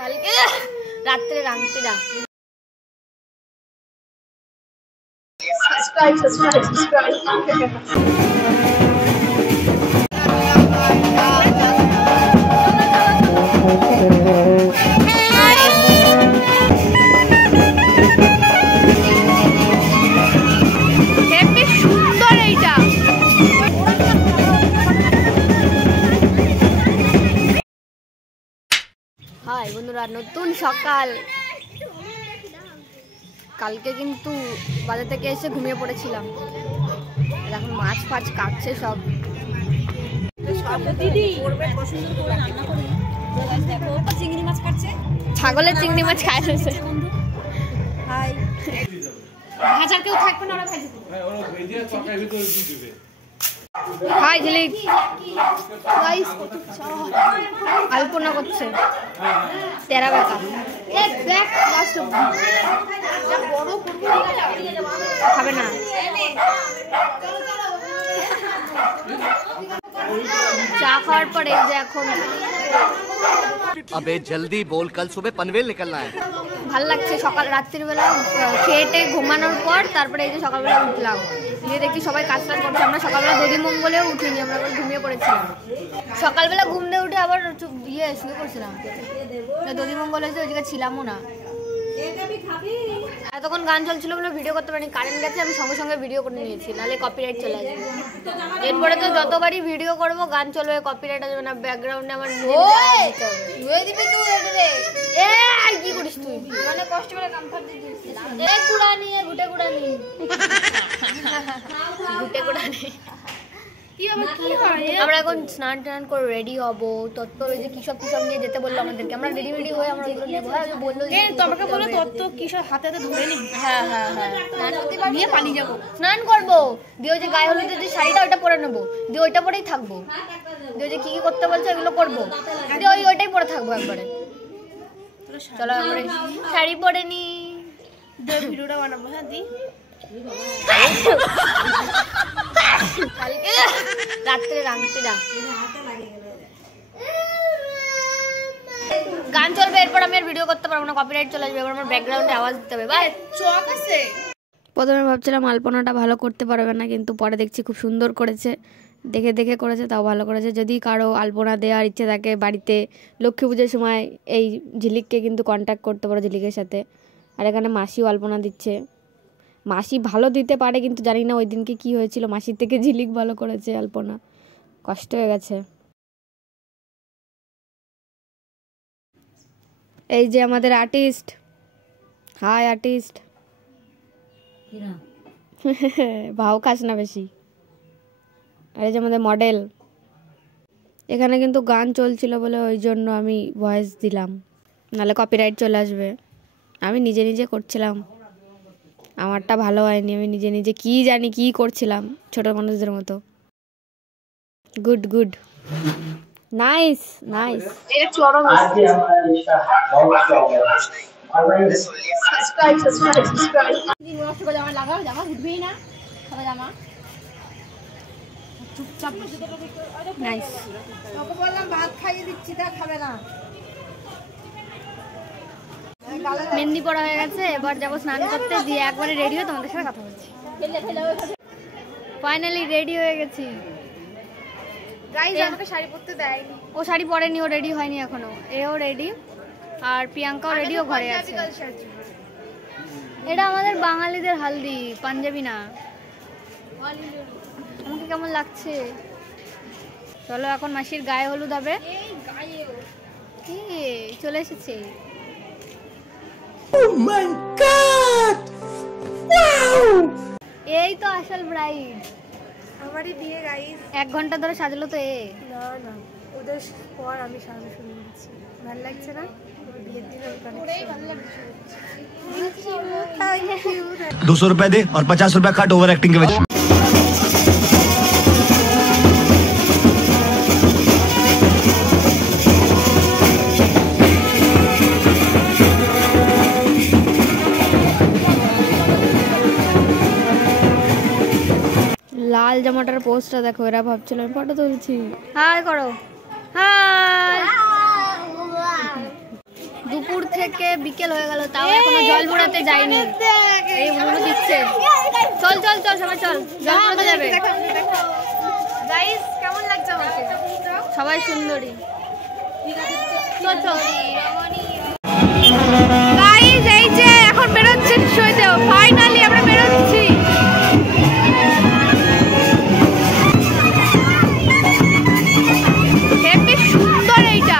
কালকে রাত্রে রামতিরা হাই বন্ধুরা, নতুন সকাল। কালকে কিন্তু বাজার থেকে এসে ঘুমিয়ে পড়েছিলাম। এখন মাছ ফাছ কাটছে সব। ছাগলের চিংড়ি মাছ খায় ফেলছে। ভাজার কেউ থাকবে না, ওরা ভাজি হাই ঝিলিক আলপনা করছে তেরা বেকা খাবে না। চা খাওয়ার পরে যে এখন अबे जल्दी बोल, कल सुबह पनवेल निकलना है। ভাল লাগছে। সকাল রাত্রিবেলা খেয়ে ঘুমানোর পর তারপরে এই যে সকালবেলা উঠলাম, দিয়ে দেখি সবাই কাজ টাজ করছে। আমরা সকালবেলা দধি মঙ্গলেও উঠিনি, আমরা আবার ঘুমিয়ে পড়েছিলাম। সকালবেলা ঘুম দিয়ে উঠে আবার শুয়ে পড়ছিলাম। দধি মঙ্গল হয়েছে, ওই জায়গায় ছিলামও না। এতক্ষণ গান চলছিল বলে ভিডিও করতে পারিনি, কারেন্ট গেছে। আমি সঙ্গে সঙ্গে ভিডিও করে নিয়েছি, নাহলে কপিরাইট চলে আসবে। এরপরে তো যতবারই ভিডিও করবো গান চলবে, কপিরাইট আসবে না। ব্যাকগ্রাউন্ডে আমার কি করিস তুই? মানে কষ্ট করে কামফার দিয়ে কুড়া নিয়ে ঘুটে কুড়া নিয়ে ঘুটে কুড়া নিয়ে আমরা এখন স্নান টান করে রেডি হবো। তত্ত্ব যে কিসব কিসব নিয়ে যেতে বললো আমাদেরকে, আমরা রেডি রেডি হয়ে আমরা এগুলো নেবো। বললো তোমাকে বললো তত্ত্ব কিসব হাতে হাতে ধরে নি। হ্যাঁ হ্যাঁ হ্যাঁ, নিয়ে পালিয়ে যাবো, স্নান করবো, দিয়ে ওই যে গায়ে হলুদের যে শাড়িটা ওইটা পরে নেবো, দিয়ে ওইটা পরেই থাকবো। দিয়ে যে কি কি করতে বলছো এগুলো করবো, দিয়ে ওইটাই পরে থাকবো একবারে। চলো আমরা শাড়ি পরে নি, ভিডিওটা বানাবো। হ্যাঁ দি কালকে রাত্রে রামতিরা গান চলবে, এরপর আমি আর ভিডিও করতে পারবো না, কপিরাইট চলে আসবে। এবার আমার ব্যাকগ্রাউন্ডে আওয়াজ দিতে হবে। ভাই চক আছে। প্রথমে ভাবছিলাম আলপনাটা ভালো করতে পারবে না, কিন্তু পরে দেখছি খুব সুন্দর করেছে। দেখে দেখে করেছে, তাও ভালো করেছে। যদি কারো আলপনা দেওয়ার ইচ্ছে থাকে বাড়িতে লক্ষ্মী পুজোর সময়, এই ঝিলিককে কিন্তু কন্ট্যাক্ট করতে পারো, ঝিলিকের সাথে। আর এখানে মাসিও আলপনা দিচ্ছে। মাসি ভালো দিতে পারে, কিন্তু জানি না ওই দিনকে কী হয়েছিল, মাসির থেকে ঝিলিক ভালো করেছে আলপনা। কষ্ট হয়ে গেছে। এই যে আমাদের আর্টিস্ট। High artist. ভাও খাস না বেশি। আর এই যে আমাদের মডেল। এখানে কিন্তু গান চলছিল বলে ওই জন্য আমি ভয়েস দিলাম, নাহলে কপিরাইট চলে আসবে। আমি নিজে নিজে করছিলাম, আমারটা ভালো হয়নি। আমি নিজে নিজে কি জানি কি করছিলাম, ছোট মানুষদের মতো। Good good, nice nice. Mehndi পড়া হয়ে গেছে, এবার যাবো স্নান করতে, দিয়ে একবারে রেডি হয়ে তোমাদের সাথে কথা বলছি। ফাইনালি রেডি হয়ে গেছি। আমাকে শাড়ি পরতে দেয়নি, ও শাড়ি পরেনি, ও রেডি হয়নি এখনো। এও রেডি, আর প্রিয়াঙ্কাও রেডি, ও ঘরে আছে। এটা আমাদের বাঙালিদের হালদি, পাঞ্জাবি না। আমাকে কেমন লাগছে? চলো এখন মাসির গায়ে হলুদ হবে। চলে এসেছে। Oh my God! Wow! এই তো আসল ব্রাইড। আমারই বিয়ে গাইস। 1 ঘন্টা ধরে সাজলো তো এ। না না, ওদের পর আমি সাজা শুরু করেছি। ভালো লাগছে না? বিয়ের দিন ওরে ভালো লাগছে। 200 रुपए दे और 50 रुपए काट ओवर एक्टिंग के वजह। লাল জামাটার পোস্টটা দেখো, এরা ভাবছিল আমি ফটো তুলছি। হাই করো, হাই। দুপুর থেকে বিকেল হয়ে গেল, তাও এখনো জল ভরাতে যায়নি। এই মনে দিচ্ছে, চল চল চল সবাই চল, জল ভরাতে যাবে। গাইস কেমন লাগছে আমাকে? সবাই সুন্দরী। গাইস এই যে এখন বেরোচ্ছি সইতেও, ফাইনালি আমরা বেরোচ্ছি। হেবি সুন্দর এইটা।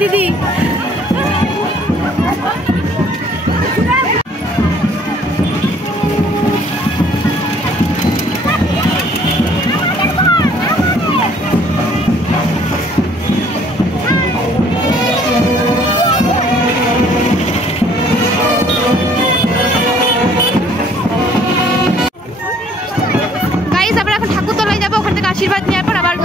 দিদি গাইস আমরা এখন ঠাকুরতলায় যাবো, ওখান থেকে আশীর্বাদ নেওয়ার পর আবার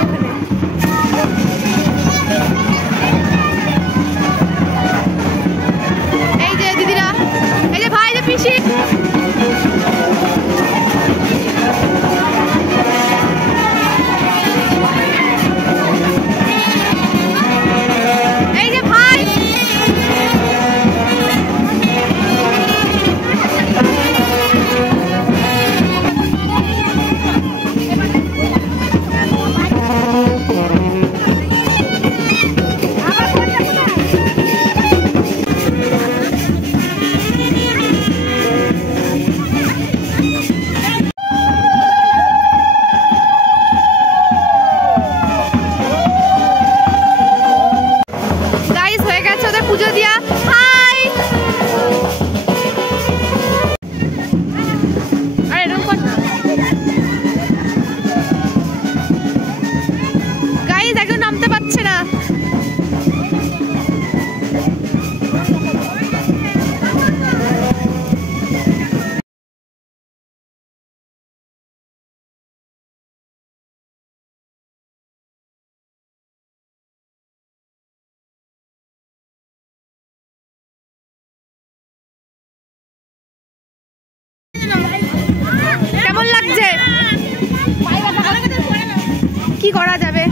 পিসি। এই যে ভাই পুজো দিয়া। হাই আরে এরকম কর না গাইস, একদম নামতে পারছে না। কেমন লাগছে? কি করা যাবে?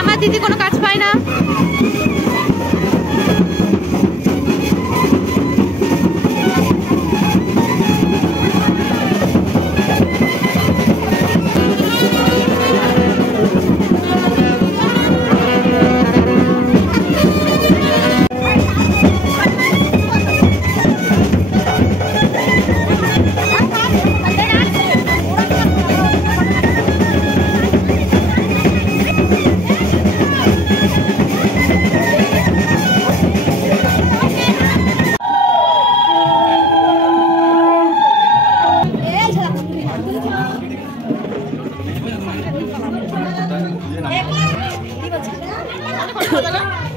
আমার দিদি কোনো কাজ পায় না। কি বলছিস?